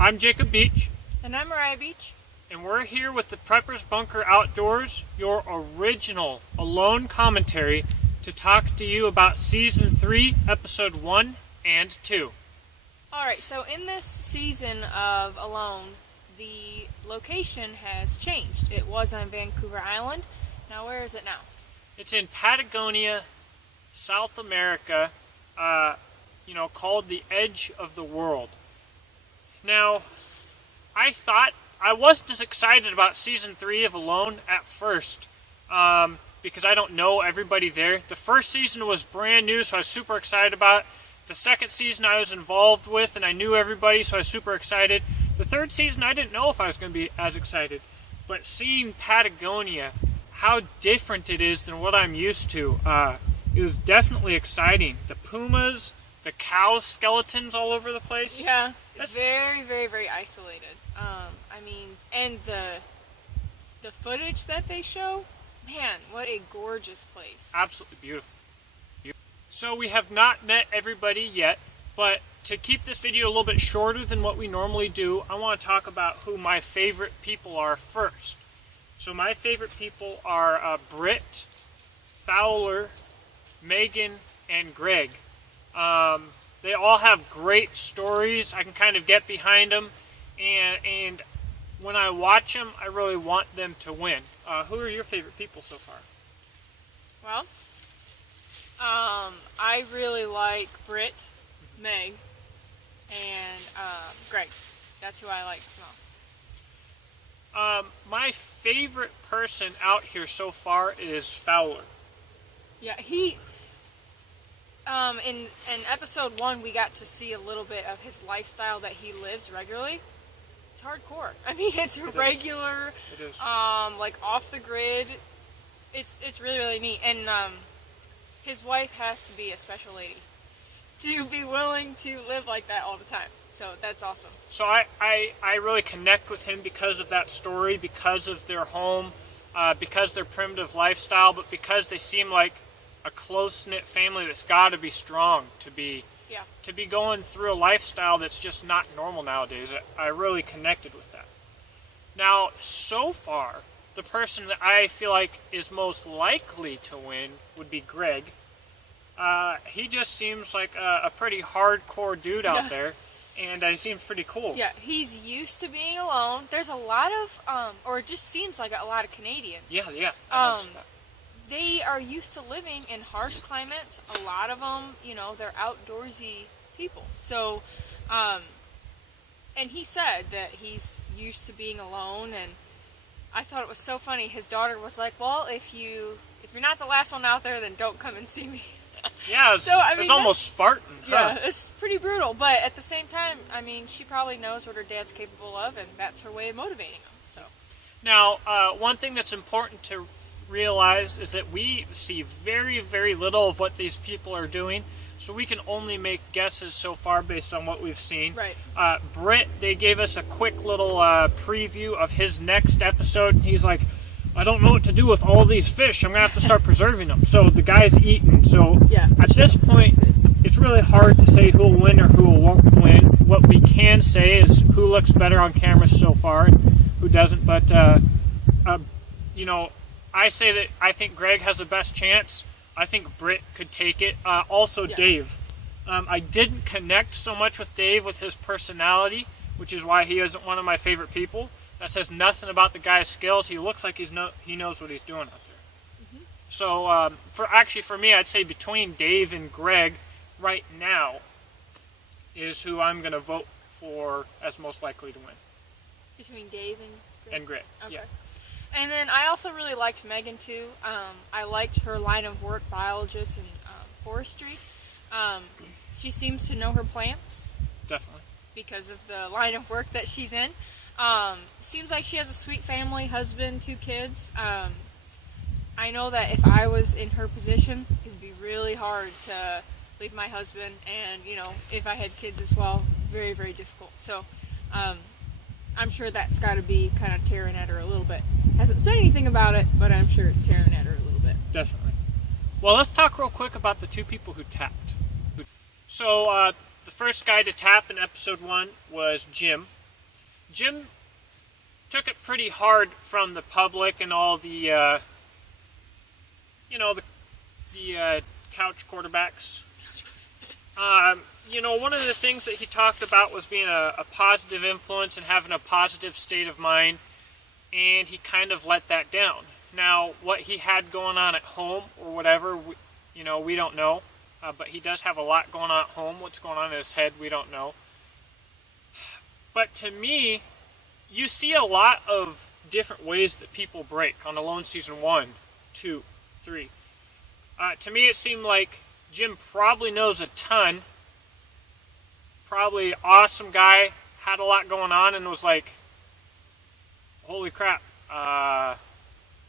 I'm Jacob Beach, And I'm Mariah Beach. and we're here with the Preppers Bunker Outdoors, your original alone commentary to talk to you about Season 3, Episode 1 and 2. Alright, so in this season of Alone, the location has changed. It was on Vancouver Island. Now where is it now? It's in Patagonia, South America, called the Edge of the World. Now, I thought I wasn't as excited about Season 3 of Alone at first, because I don't know everybody there. The first season was brand new, so I was super excited about it. The second season I was involved with, and I knew everybody, so I was super excited. The third season I didn't know if I was going to be as excited. But seeing Patagonia, how different it is than what I'm used to, it was definitely exciting. The pumas, the cow skeletons all over the place. Yeah, it's very, very, very isolated. And the footage that they show, man, what a gorgeous place. Absolutely beautiful. So we have not met everybody yet, but to keep this video a little bit shorter than what we normally do, I want to talk about who my favorite people are first. So my favorite people are Britt, Fowler, Megan, and Greg. They all have great stories. I can kind of get behind them, and when I watch them, I really want them to win. Who are your favorite people so far? Well, I really like Britt, Meg, and Greg. That's who I like most. My favorite person out here so far is Fowler. Yeah, he... in episode 1, we got to see a little bit of his lifestyle that he lives regularly. It's hardcore. I mean, it's regular, It is. like off the grid. It's really, really neat. And his wife has to be a special lady to be willing to live like that all the time. So that's awesome. So I really connect with him because of that story, because of their home, because of their primitive lifestyle, but because they seem like a close-knit family that's got to be strong to be going through a lifestyle that's just not normal nowadays. I really connected with that. Now, so far, the person that I feel like is most likely to win would be Greg. He just seems like a pretty hardcore dude out there, and he seems pretty cool. Yeah, he's used to being alone. There's a lot of, or it just seems like a lot of Canadians. Yeah, I noticed that. They are used to living in harsh climates. A lot of them, they're outdoorsy people. So, and he said that he's used to being alone, and I thought it was so funny. His daughter was like, well, if you're not the last one out there, then don't come and see me. Yeah, it's almost Spartan. Huh? Yeah, it's pretty brutal. But at the same time, she probably knows what her dad's capable of, and that's her way of motivating him. So, now, one thing that's important to realize is that we see very, very little of what these people are doing, so we can only make guesses so far based on what we've seen. Right. Britt, they gave us a quick little preview of his next episode, and he's like, I don't know what to do with all these fish. I'm going to have to start preserving them. So the guy's eating. So at this point, it's really hard to say who will win or who won't win. What we can say is who looks better on camera so far and who doesn't. But, I say that I think Greg has the best chance. I think Britt could take it. Dave. I didn't connect so much with Dave with his personality, which is why he isn't one of my favorite people. That says nothing about the guy's skills. He looks like he knows what he's doing out there. Mm-hmm. So, for me, I'd say between Dave and Greg right now is who I'm going to vote for as most likely to win. Between Dave and Greg. Okay. Yeah. And then I also really liked Megan too. I liked her line of work, biologist and forestry. She seems to know her plants. Definitely. Because of the line of work that she's in. Seems like she has a sweet family, husband, 2 kids. I know that if I was in her position, it would be really hard to leave my husband, and if I had kids as well, very, very difficult. So I'm sure that's got to be kind of tearing at her a little bit. Hasn't said anything about it, but I'm sure it's tearing at her a little bit. Definitely. Well, let's talk real quick about the 2 people who tapped. So the first guy to tap in episode 1 was Jim. Jim took it pretty hard from the public and all the, the couch quarterbacks. One of the things that he talked about was being a positive influence and having a positive state of mind, and he kind of let that down. Now, what he had going on at home or whatever, we don't know, but he does have a lot going on at home. What's going on in his head, we don't know. But to me, you see a lot of different ways that people break on Alone Season 1, 2, 3. To me, it seemed like Jim probably knows a ton. Probably awesome guy, had a lot going on, and was like, holy crap,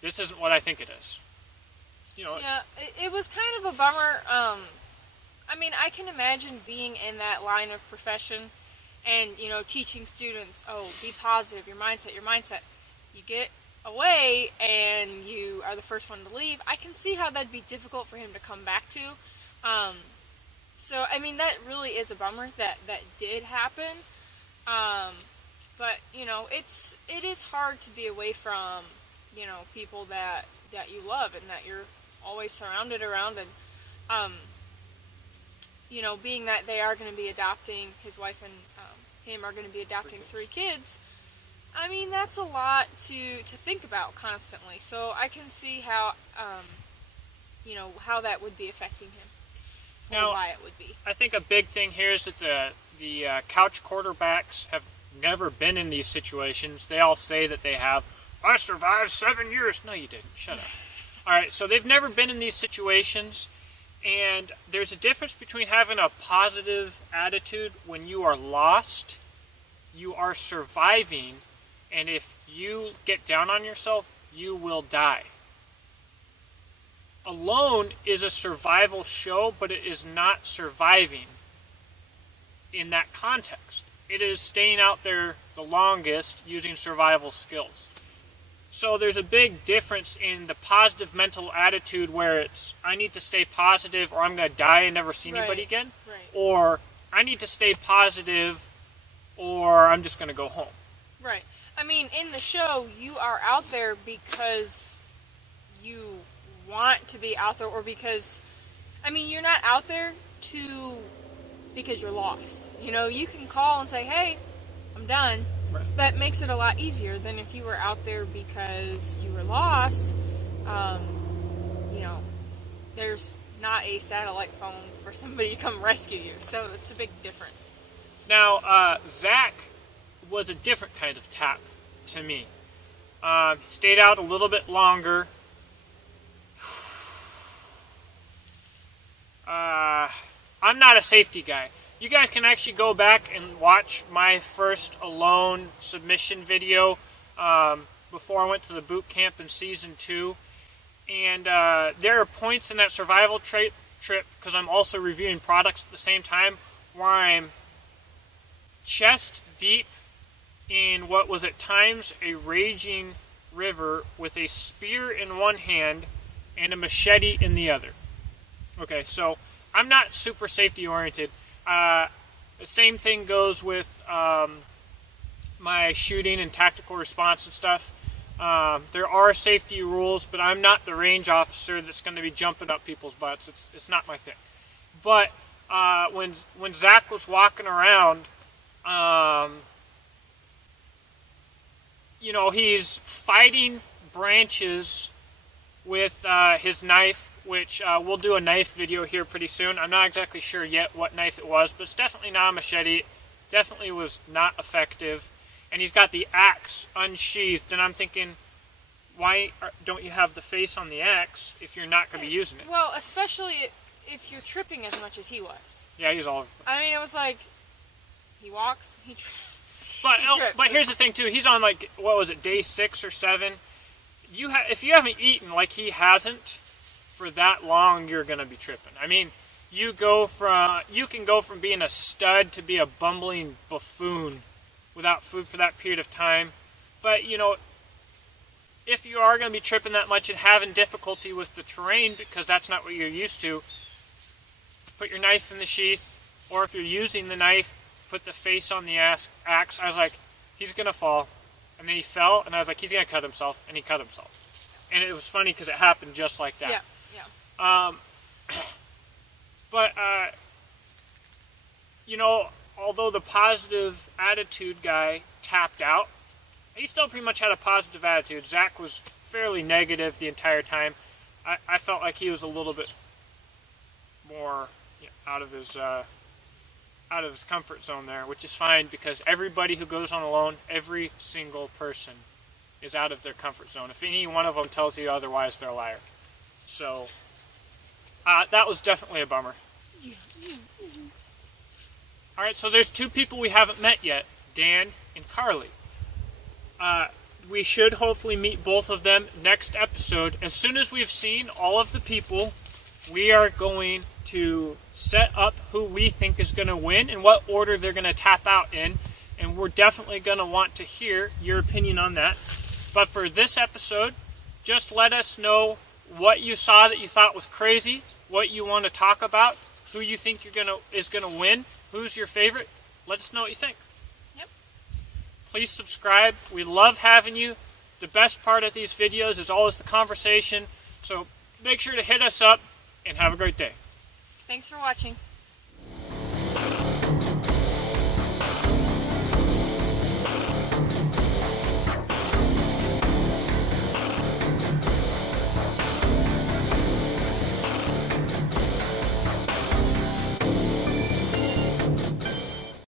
this isn't what I think it is. Yeah, it was kind of a bummer. I can imagine being in that line of profession and, teaching students, be positive, your mindset. You get away and you are the first one to leave. I can see how that'd be difficult for him to come back to. That really is a bummer that did happen. But, it is hard to be away from, people that you love and that you're always surrounded around. And, being that they are going to be adopting, his wife and him are going to be adopting 3 kids, that's a lot to think about constantly. So I can see how, how that would be affecting him. Now, why it would be. I think a big thing here is that the couch quarterbacks have never been in these situations. They all say that they have. I survived 7 years. No, you didn't. Shut up. All right, so they've never been in these situations, and there's a difference between having a positive attitude when you are lost, you are surviving, and if you get down on yourself, you will die. Alone is a survival show, but it is not surviving in that context. It is staying out there the longest using survival skills. So there's a big difference in the positive mental attitude where it's, I need to stay positive or I'm going to die and never see anybody again. Right. Or I need to stay positive or I'm just going to go home. Right. In the show, you are out there because you want to be out there, or because, you're not out there because you're lost. You can call and say, hey, I'm done. Right. So that makes it a lot easier than if you were out there because you were lost. There's not a satellite phone for somebody to come rescue you, so it's a big difference. Now, Zach was a different kind of tap to me. He stayed out a little bit longer. I'm not a safety guy. You guys can actually go back and watch my first Alone submission video before I went to the boot camp in Season 2. And there are points in that survival trip, because I'm also reviewing products at the same time, where I'm chest deep in what was at times a raging river with a spear in one hand and a machete in the other. Okay, so I'm not super safety oriented. The same thing goes with my shooting and tactical response and stuff. There are safety rules, but I'm not the range officer that's going to be jumping up people's butts. It's not my thing. But when Zach was walking around, he's fighting branches with his knife, which we'll do a knife video here pretty soon. I'm not exactly sure yet what knife it was, but it's definitely not a machete. Definitely was not effective. And he's got the axe unsheathed, and I'm thinking, why don't you have the face on the axe if you're not going to be using it? Well, especially if you're tripping as much as he was. Yeah, he's all over. It was like, he walks, he trips. But here's the thing, too. He's on, day 6 or 7. If you haven't eaten like he hasn't for that long, you're going to be tripping. You can go from being a stud to be a bumbling buffoon without food for that period of time. But, if you are going to be tripping that much and having difficulty with the terrain because that's not what you're used to, put your knife in the sheath, or if you're using the knife, put the face on the axe. I was like, he's going to fall. And then he fell, and I was like, he's going to cut himself, and he cut himself. And it was funny because it happened just like that. Yeah. But, you know, although the positive attitude guy tapped out, he still pretty much had a positive attitude. Zach was fairly negative the entire time. I felt like he was a little bit more out of his comfort zone there, which is fine because everybody who goes on alone, every single person is out of their comfort zone. If any one of them tells you otherwise, they're a liar. So that was definitely a bummer. All right, so there's 2 people we haven't met yet, Dan and Carly. We should hopefully meet both of them next episode. As soon as we've seen all of the people, we are going to set up who we think is going to win and what order they're going to tap out in. And we're definitely going to want to hear your opinion on that. But for this episode, just let us know what you saw that you thought was crazy, what you want to talk about, who you think is going to win, who's your favorite. Let us know what you think. Yep. Please subscribe. We love having you. The best part of these videos is always the conversation. So make sure to hit us up and have a great day. Thanks for watching.